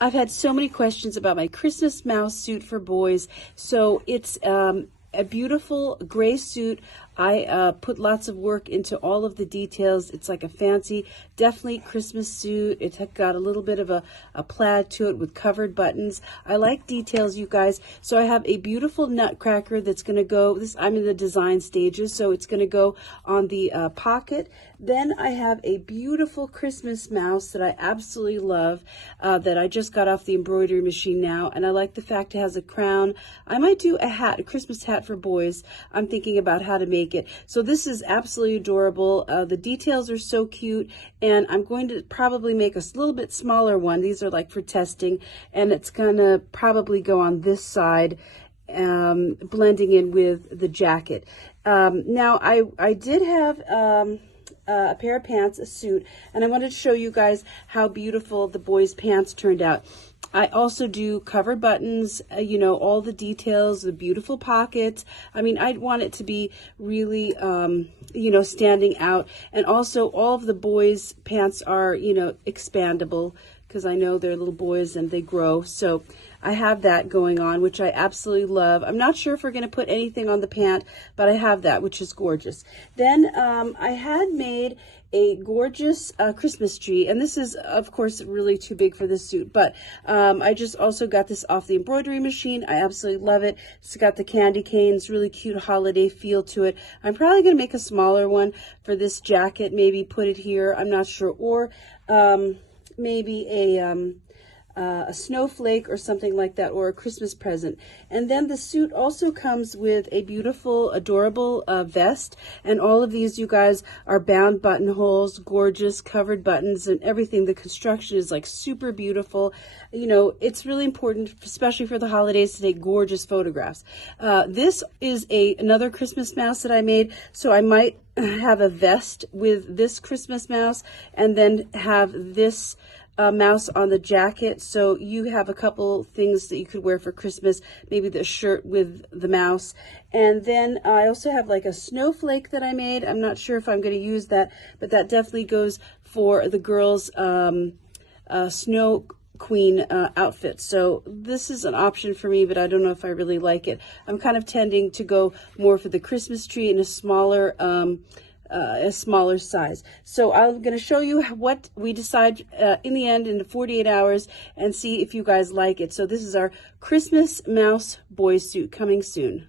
I've had so many questions about my Christmas mouse suit for boys. So it's a beautiful gray suit. I put lots of work into all of the details. It's like a fancy, definitely Christmas suit. It's got a little bit of a plaid to it with covered buttons. I like details, you guys. So I have a beautiful nutcracker that's going to go, I'm in the design stages, so it's going to go on the pocket. Then I have a beautiful Christmas mouse that I absolutely love, that I just got off the embroidery machine now, and I like the fact it has a crown. I might do a hat, a Christmas hat for boys. I'm thinking about how to make it. So this is absolutely adorable. The details are so cute, and I'm going to probably make a little bit smaller one. These are like for testing, and it's gonna probably go on this side, blending in with the jacket. Now I did have a pair of pants, a suit, and I wanted to show you guys how beautiful the boys' pants turned out. I also do covered buttons, you know, all the details, the beautiful pockets. I mean, I'd want it to be really, you know, standing out. And also all of the boys' pants are, you know, expandable, because I know they're little boys and they grow. So I have that going on, which I absolutely love. I'm not sure if we're going to put anything on the pant, but I have that, which is gorgeous. Then I had made a gorgeous Christmas tree, and this is, of course, really too big for this suit, but I just also got this off the embroidery machine. I absolutely love it. It's got the candy canes, really cute holiday feel to it. I'm probably going to make a smaller one for this jacket, maybe put it here, I'm not sure, or maybe a snowflake or something like that, or a Christmas present. And then the suit also comes with a beautiful, adorable vest, and all of these, you guys, are bound buttonholes, gorgeous covered buttons and everything. The construction is like super beautiful. You know, it's really important, especially for the holidays, to take gorgeous photographs. This is another Christmas mouse that I made, so I might have a vest with this Christmas mouse and then have this mouse on the jacket, so you have a couple things that you could wear for Christmas, maybe the shirt with the mouse. And then I also have like a snowflake that I made. I'm not sure if I'm going to use that, but that definitely goes for the girls' snow queen outfit. So this is an option for me, but I don't know if I really like it. I'm kind of tending to go more for the Christmas tree in a smaller size. So I'm going to show you what we decide in the end in 48 hours and see if you guys like it. So this is our Christmas mouse boy suit coming soon.